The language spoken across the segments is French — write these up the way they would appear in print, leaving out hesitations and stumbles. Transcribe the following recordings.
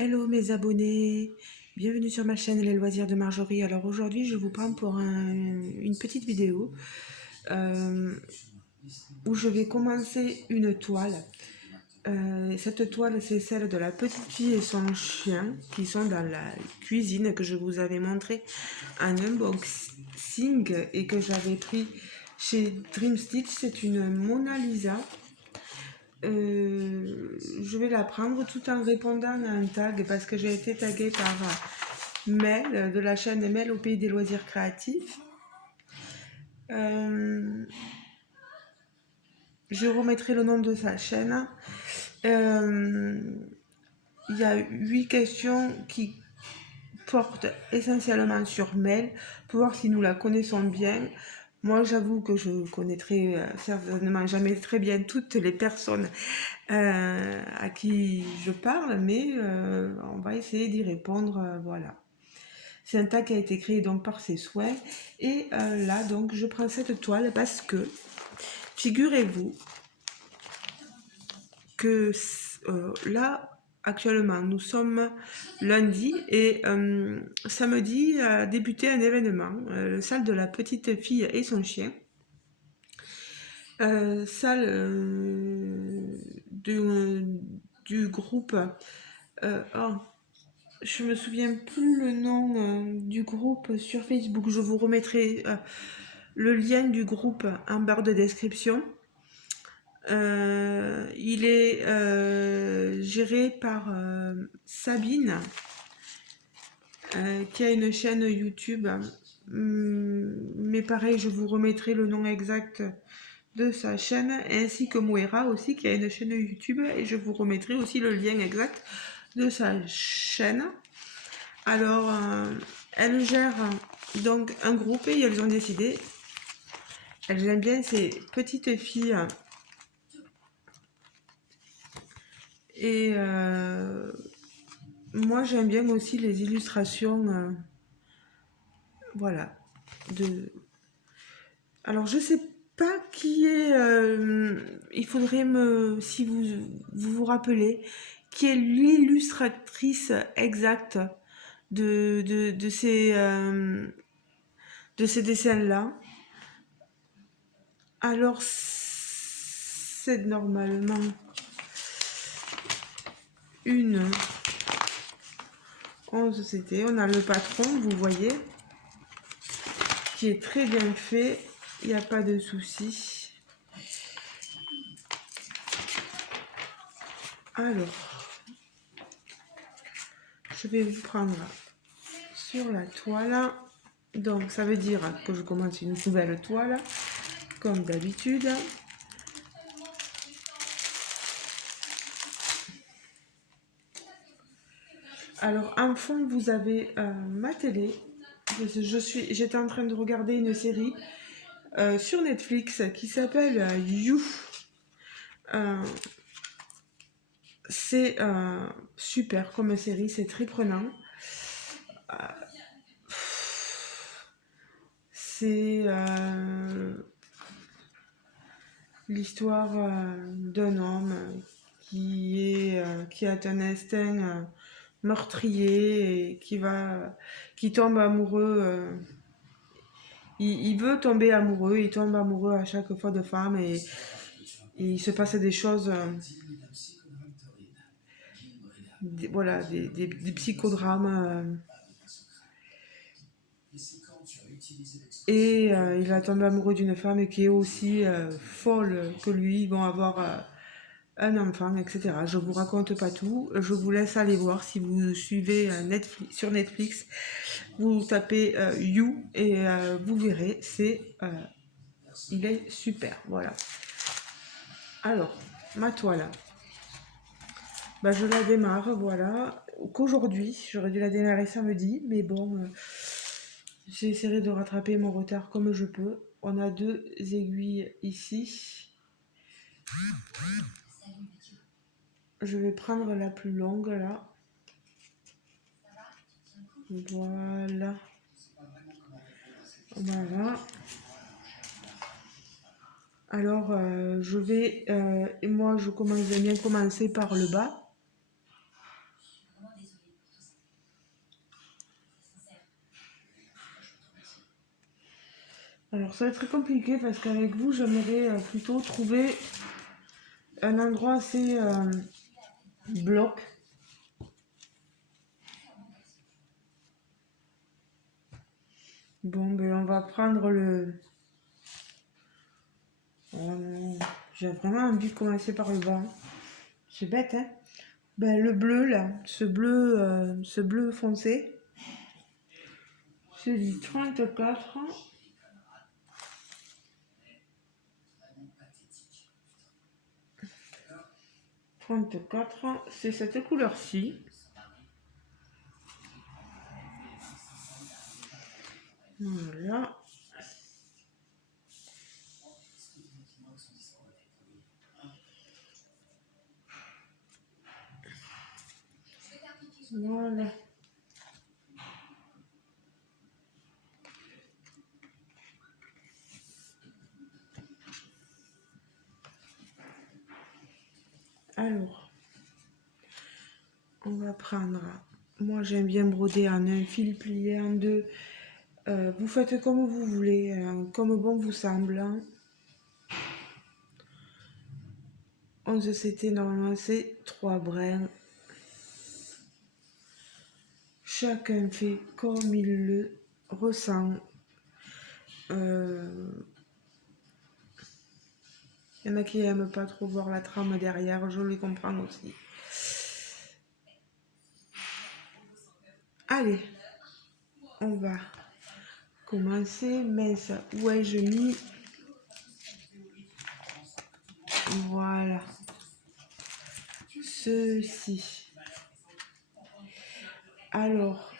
Hello mes abonnés, bienvenue sur ma chaîne Les Loisirs de Marjorie. Alors aujourd'hui je vous prends pour une petite vidéo euh, où je vais commencer une toile. Cette toile c'est celle de la petite fille et son chien qui sont dans la cuisine que je vous avais montré en unboxing et que j'avais pris chez Dream Stitch. C'est une Mona Lisa. Je vais la prendre tout en répondant à un tag parce que j'ai été taguée par Mel de la chaîne Mel au pays des loisirs créatifs. Je remettrai le nom de sa chaîne. Il y a 8 questions qui portent essentiellement sur Mel pour voir si nous la connaissons bien. Moi, j'avoue que je connaîtrai certainement jamais très bien toutes les personnes à qui je parle, mais on va essayer d'y répondre, voilà. C'est un tag qui a été créé donc par ses soins. Et là, donc, je prends cette toile parce que, figurez-vous que là, actuellement, nous sommes lundi et samedi a débuté un événement, la salle de la petite fille et son chien. Salle du groupe. Oh, je me souviens plus le nom du groupe sur Facebook. Je vous remettrai le lien du groupe en barre de description. Il est géré par Sabine, qui a une chaîne YouTube. Mais pareil, je vous remettrai le nom exact de sa chaîne, ainsi que Moira aussi, qui a une chaîne YouTube, et je vous remettrai aussi le lien exact de sa chaîne. Alors, elle gère donc un groupe et elles ont décidé, elles aiment bien ces petites filles et moi j'aime bien aussi les illustrations, voilà. Alors je sais pas qui est, il faudrait si vous rappelez, qui est l'illustratrice exacte de ces dessins-là. Alors, c'est normalement une 11 CT. On a le patron, vous voyez, qui est très bien fait. Il n'y a pas de souci. Alors, je vais vous prendre sur la toile. Donc, ça veut dire que je commence une nouvelle toile, comme d'habitude. Alors, en fond, vous avez ma télé. J'étais en train de regarder une série sur Netflix qui s'appelle You. C'est super comme série, c'est très prenant. C'est l'histoire d'un homme qui a un instinct meurtrier et qui tombe amoureux. Il veut tomber amoureux, il tombe amoureux à chaque fois de femme et il se passe des choses, voilà, des psychodrames. Et il va tomber amoureux d'une femme qui est aussi folle que lui. Ils vont avoir un enfant, etc. Je vous raconte pas tout. Je vous laisse aller voir si vous suivez sur Netflix. Vous tapez You et vous verrez. Il est super. Voilà. Alors, ma toile. Bah, je la démarre, voilà. Qu'aujourd'hui, j'aurais dû la démarrer samedi, mais bon, j'essaierai de rattraper mon retard comme je peux. On a 2 aiguilles ici. Je vais prendre la plus longue là. Voilà. Voilà. Alors, je vais... et moi, je commence bien commencer par le bas. Alors ça va être très compliqué parce qu'avec vous, j'aimerais plutôt trouver un endroit assez bloc. Bon, ben on va prendre le... Oh, j'ai vraiment envie de commencer par le bas. C'est bête, hein? Ben, le bleu, là, ce bleu foncé, c'est du 34. 34, c'est cette couleur-ci. Voilà. Voilà. Alors, on va prendre... Moi, j'aime bien broder en un fil plié en deux. Vous faites comme vous voulez, comme bon vous semble. 11 CT, normalement, c'est 3 brins. Chacun fait comme il le ressent. Il y en a qui n'aiment pas trop voir la trame derrière, je les comprends aussi. Allez, on va commencer. Mince, où ai-je mis? Voilà. Ceci. Alors,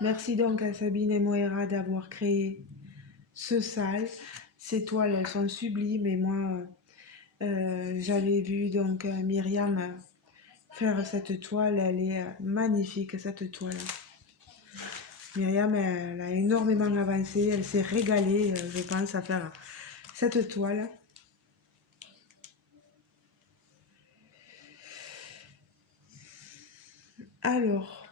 merci donc à Sabine et Moira d'avoir créé ce salle. Ces toiles, elles sont sublimes et moi, j'avais vu donc Myriam faire cette toile. Elle est magnifique, cette toile. Myriam, elle a énormément avancé. Elle s'est régalée, je pense, à faire cette toile. Alors,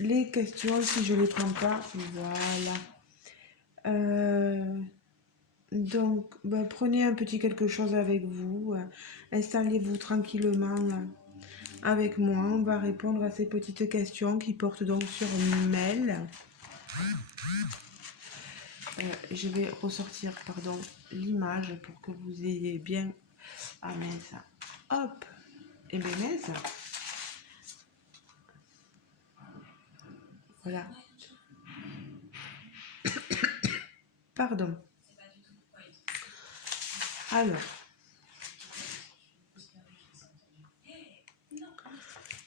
les questions, si je ne les prends pas, voilà. Donc, ben, prenez un petit quelque chose avec vous, installez-vous tranquillement avec moi. On va répondre à ces petites questions qui portent donc sur mail. Je vais ressortir, pardon, l'image pour que vous ayez bien. Ah mince, hop, et bien mince. Voilà. Pardon. Alors,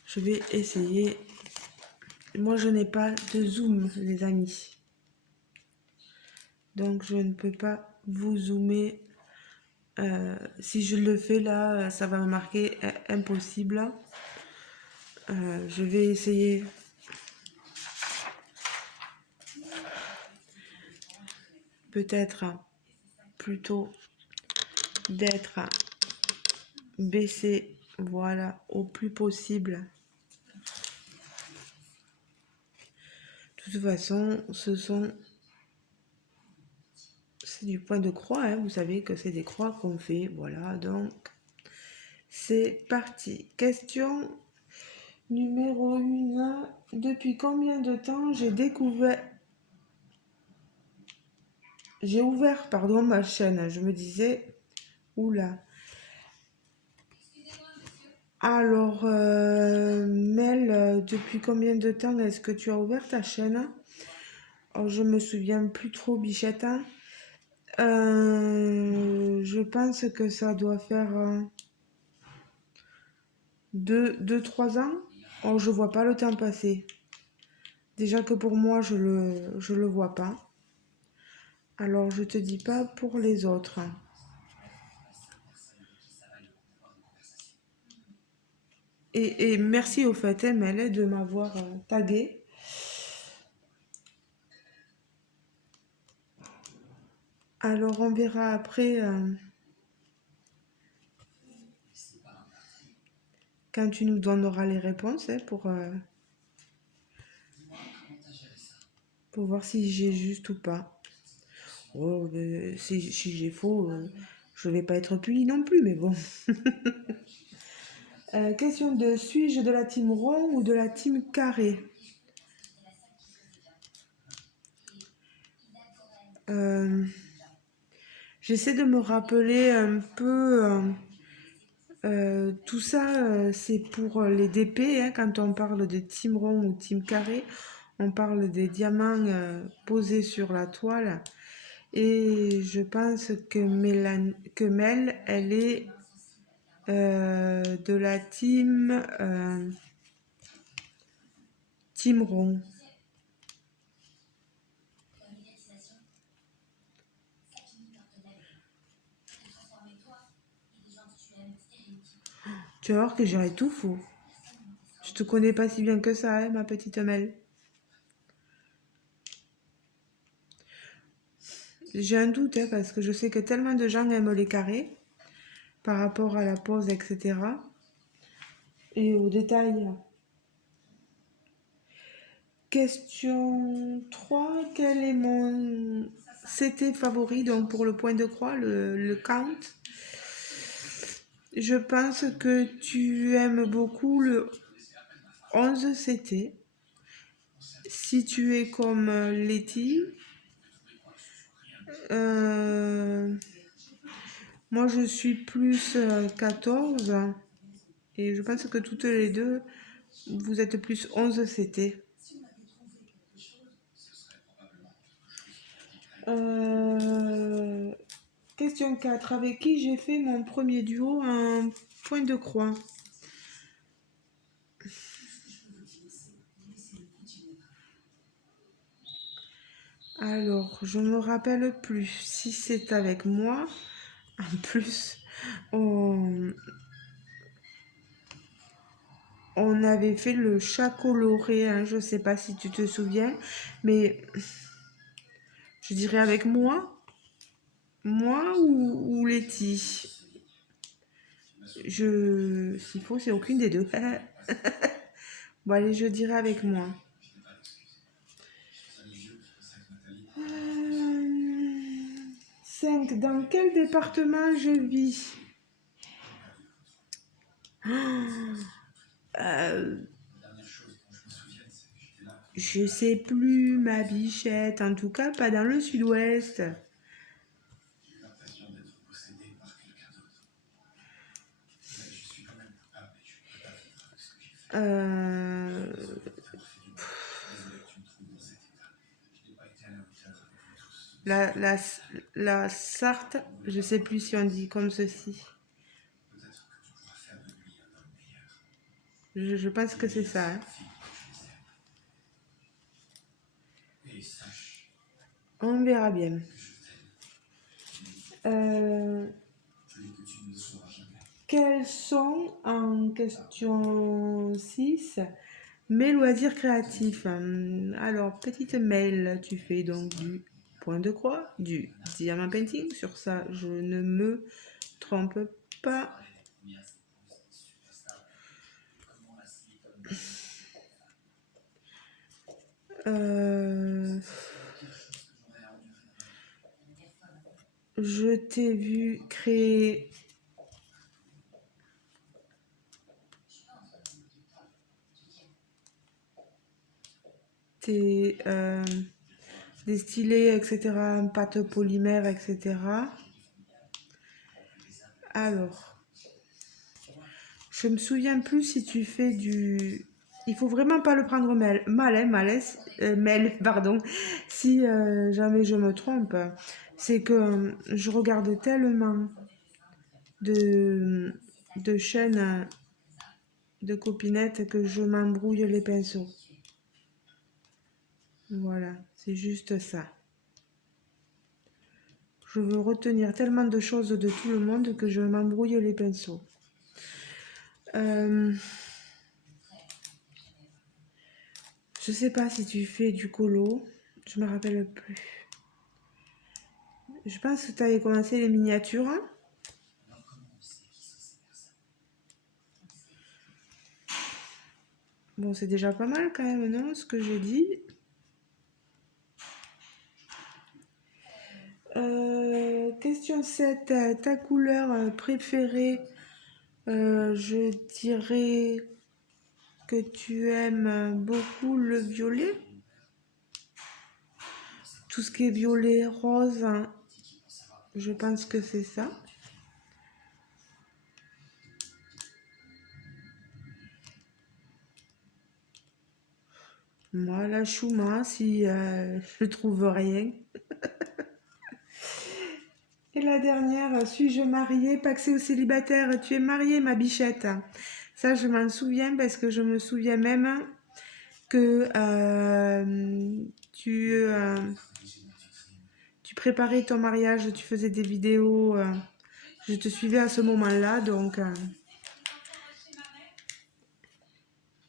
je vais essayer. Moi, je n'ai pas de zoom, les amis. Donc, je ne peux pas vous zoomer. Si je le fais là, ça va me marquer impossible. Je vais essayer. Peut-être plutôt d'être baissé, voilà, au plus possible. De toute façon, c'est du point de croix, hein. Vous savez que c'est des croix qu'on fait, voilà, donc c'est parti. Question numéro 1. Depuis combien de temps j'ai ouvert, pardon, ma chaîne? Je me disais, oula. Alors, Mel, depuis combien de temps est-ce que tu as ouvert ta chaîne? Oh, je me souviens plus trop, Bichette, hein. Je pense que ça doit faire 2-3 ans. Oh, je vois pas le temps passer. Déjà que pour moi, je le vois pas. Alors, je te dis pas pour les autres. Et merci au fait, Mel, de m'avoir tagué. Alors, on verra après quand tu nous donneras les réponses pour pour voir si j'ai juste ou pas. Oh, si j'ai faux, je vais pas être puni non plus, mais bon. Question de suis-je de la team rond ou de la team carré? J'essaie de me rappeler un peu. Tout ça, c'est pour les DP, hein, quand on parle de team rond ou team carré, on parle des diamants posés sur la toile. Et je pense que Mel, elle est de la team rond. Tu vas voir que j'aurais tout faux. Je te connais pas si bien que ça, hein, ma petite Mel. J'ai un doute, hein, parce que je sais que tellement de gens aiment les carrés par rapport à la pose, etc. Et aux détails. Question 3. Quel est mon CT favori, donc pour le point de croix, le count? Je pense que tu aimes beaucoup le 11 CT. Si tu es comme Letty, moi je suis plus 14 et je pense que toutes les deux, vous êtes plus 11 CT. Question 4. Avec qui j'ai fait mon premier duo en point de croix? Alors, je me rappelle plus si c'est avec moi. En plus, on, on avait fait le chat coloré, hein, je sais pas si tu te souviens, mais je dirais avec moi ou Letty. S'il faut, c'est aucune des deux. Bon, allez, je dirais avec moi. 5. Dans quel département je vis? Je sais plus, ma bichette. En tout cas, pas dans le sud-ouest. Euh, la, la Sarthe, je sais plus si on dit comme ceci. Je pense que c'est ça, hein. On verra bien. Quels sont, en question 6, mes loisirs créatifs? Alors, petite mail, tu fais donc du point de croix, du diamant painting. Sur ça, je ne me trompe pas. Je t'ai vu créer des stylés, etc., en pâte polymère, etc. Alors, je me souviens plus si tu fais du... Il faut vraiment pas le prendre mal, hein, pardon, si jamais je me trompe. C'est que je regarde tellement de chaînes de copinettes que je m'embrouille les pinceaux. Voilà, c'est juste ça. Je veux retenir tellement de choses de tout le monde que je m'embrouille les pinceaux. Je sais pas si tu fais du colo, je me rappelle plus. Je pense que tu avais commencé les miniatures, hein. Bon, c'est déjà pas mal quand même, non, ce que je dis. question 7, ta couleur préférée, je dirais que tu aimes beaucoup le violet. Tout ce qui est violet, rose, hein, je pense que c'est ça. Moi, la chouma, si je trouve rien. Et la dernière, suis-je mariée, paxée ou célibataire? Tu es mariée, ma bichette. Ça, je m'en souviens parce que je me souviens même que tu préparais ton mariage, tu faisais des vidéos. Je te suivais à ce moment-là, donc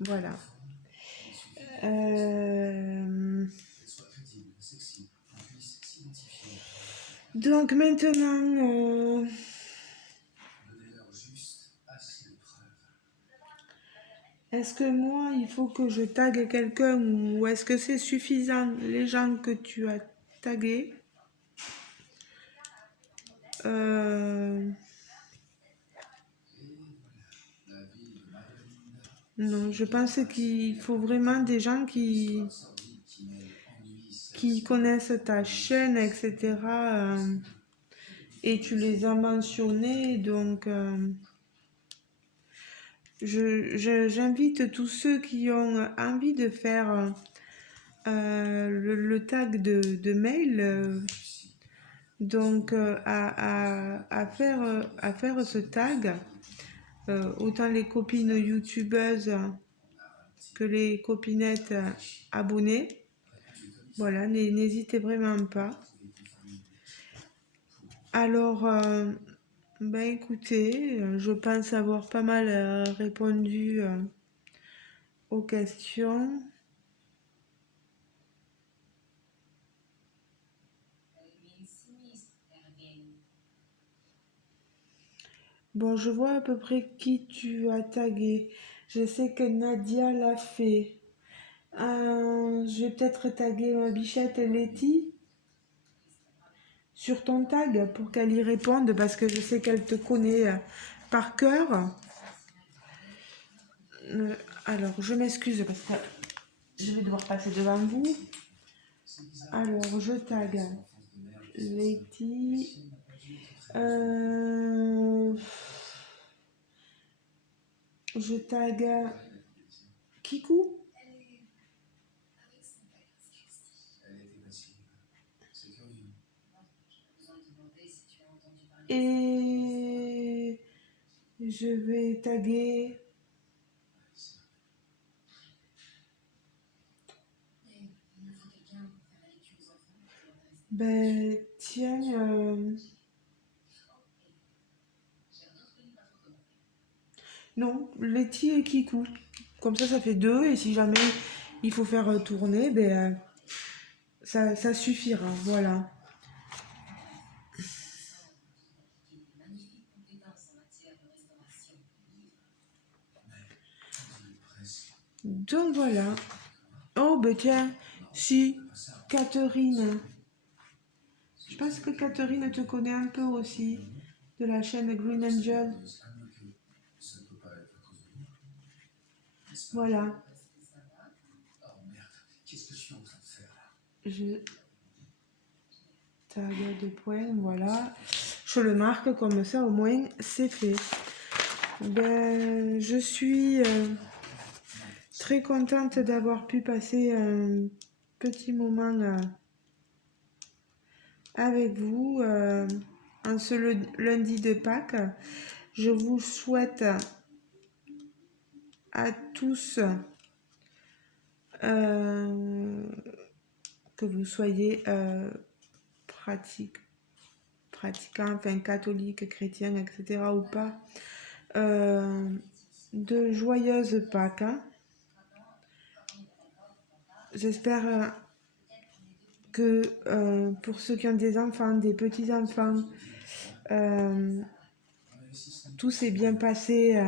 voilà. Donc maintenant, est-ce que moi, il faut que je tague quelqu'un ou est-ce que c'est suffisant les gens que tu as tagués? Non, je pense qu'il faut vraiment des gens qui connaissent ta chaîne, etc. Et tu les as mentionnés, donc j'invite tous ceux qui ont envie de faire le tag de mail, donc à faire ce tag, autant les copines youtubeuses que les copinettes abonnées. Voilà, n'hésitez vraiment pas. Alors, ben écoutez, je pense avoir pas mal répondu aux questions. Bon, je vois à peu près qui tu as tagué. Je sais que Nadia l'a fait. Je vais peut-être taguer ma bichette Letty sur ton tag pour qu'elle y réponde parce que je sais qu'elle te connaît par cœur. Alors, je m'excuse parce que je vais devoir passer devant vous. Alors, je tag Letty. Je tag Kikou. Et je vais taguer ben tiens non, Letty et Kikou. Comme ça fait deux et si jamais il faut faire tourner, ben ça suffira, voilà. Donc voilà. Oh ben tiens, si Catherine, je pense que Catherine te connaît un peu aussi de la chaîne Green Angel. Voilà. Je tag de points, voilà. Je le marque comme ça, au moins c'est fait. Ben, je suis très contente d'avoir pu passer un petit moment avec vous en ce lundi de Pâques. Je vous souhaite à tous que vous soyez pratiquants, enfin catholiques, chrétiens, etc. ou pas, de joyeuses Pâques. Hein. J'espère que pour ceux qui ont des enfants, des petits-enfants, tout s'est bien passé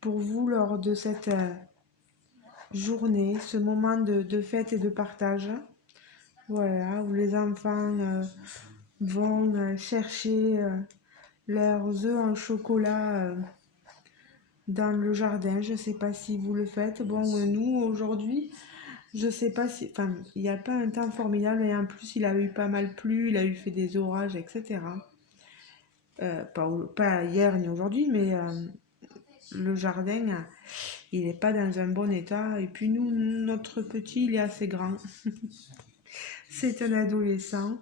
pour vous lors de cette journée, ce moment de fête et de partage. Voilà, où les enfants vont chercher leurs œufs en chocolat dans le jardin. Je ne sais pas si vous le faites. Bon, nous, aujourd'hui, je sais pas si... Enfin, il n'y a pas un temps formidable, et en plus, il a eu pas mal plu, il a eu fait des orages, etc. Pas hier ni aujourd'hui, mais le jardin, il n'est pas dans un bon état. Et puis nous, notre petit, il est assez grand. C'est un adolescent.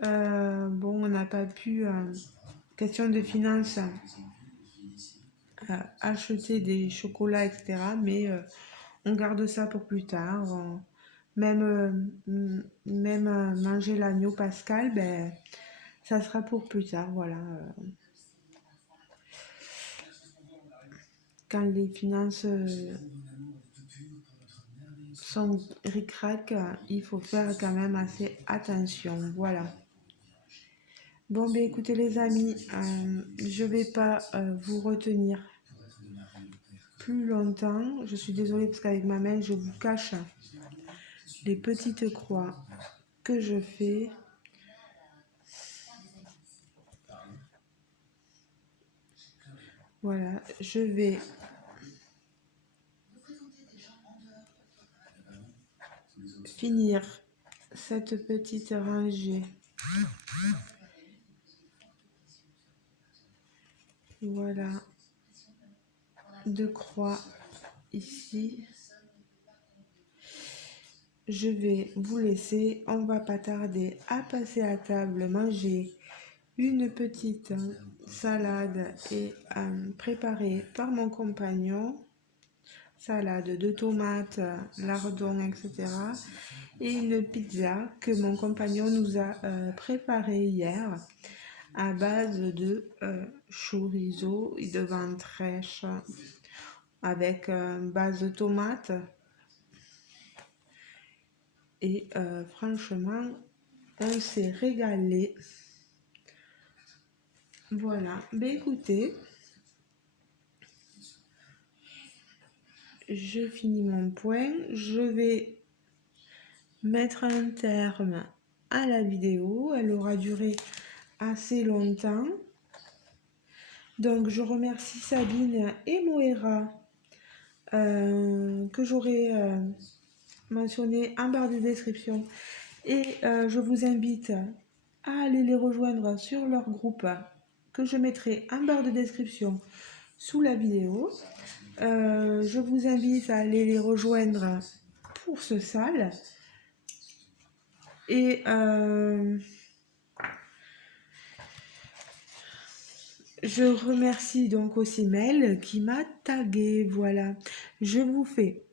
Bon, on n'a pas pu, question de finances, acheter des chocolats, etc. Mais on garde ça pour plus tard. Même manger l'agneau pascal, ben, ça sera pour plus tard. Voilà. Quand les finances sont ric-rac, il faut faire quand même assez attention. Voilà. Bon, ben écoutez les amis, je vais pas vous retenir plus longtemps. Je suis désolée parce qu'avec ma main, je vous cache les petites croix que je fais. Voilà, je vais finir cette petite rangée. Voilà, de croix ici. Je vais vous laisser, on va pas tarder à passer à table, manger une petite salade et préparée par mon compagnon. Salade de tomates, lardons, etc. Et une pizza que mon compagnon nous a préparée hier à base de chorizo et de ventrèche avec base de tomates. Et franchement, on s'est régalé. Voilà, ben écoutez, je finis mon point. Je vais mettre un terme à la vidéo. Elle aura duré assez longtemps. Donc je remercie Sabine et Moira que j'aurai mentionné en barre de description. Et je vous invite à aller les rejoindre sur leur groupe que je mettrai en barre de description sous la vidéo. Je vous invite à aller les rejoindre pour ce salle. Et je remercie donc aussi Mel qui m'a tagué. Voilà. Je vous fais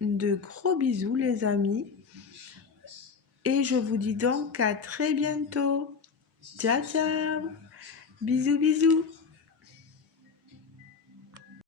de gros bisous les amis. Et je vous dis donc à très bientôt. Ciao ciao. Bisous bisous.